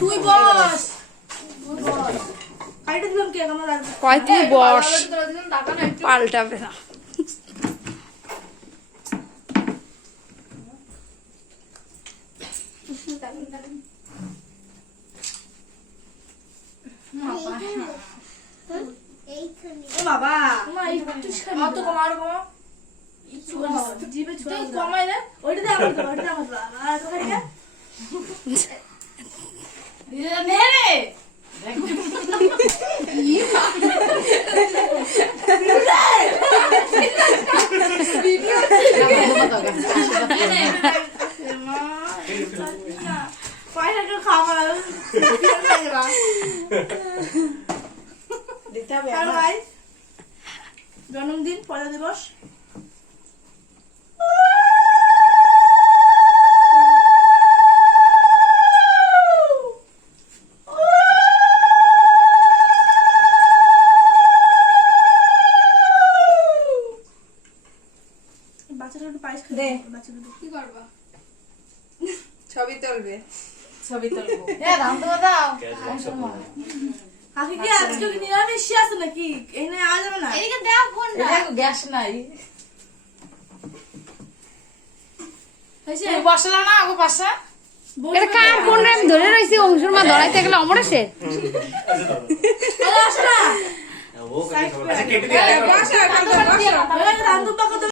তুই বস কাইটা দিলাম কে আমার কয় তুই বস পাল্টাবে না বাবা অত কমা আরো কমা জিভে ছুঁয়ে কমাই দে ওইটা দে আমার ওইটা দে আমার আর কোথায় রে দিদা নে রে পায়রা খাওয়া জন্মদিন পয়লা দিবস বাচ্চাটা একটু পায়েস দে বাচ্চাটা কি করবা ছবি তুলবে আগে কি আজকে কি নিরামিষ আছে নাকি এখানে আওয়া যাবে না এদিকে দাও ফোনটা গ্যাস নাই হয়েছে বসে না আগো পাশে এটা কার ফোন রে ধরে রইছি অংশুর মা ধরাইতে গেলে অমর আছে আরে আসো না वो कैसे केटी दिया রান্ধু পাকা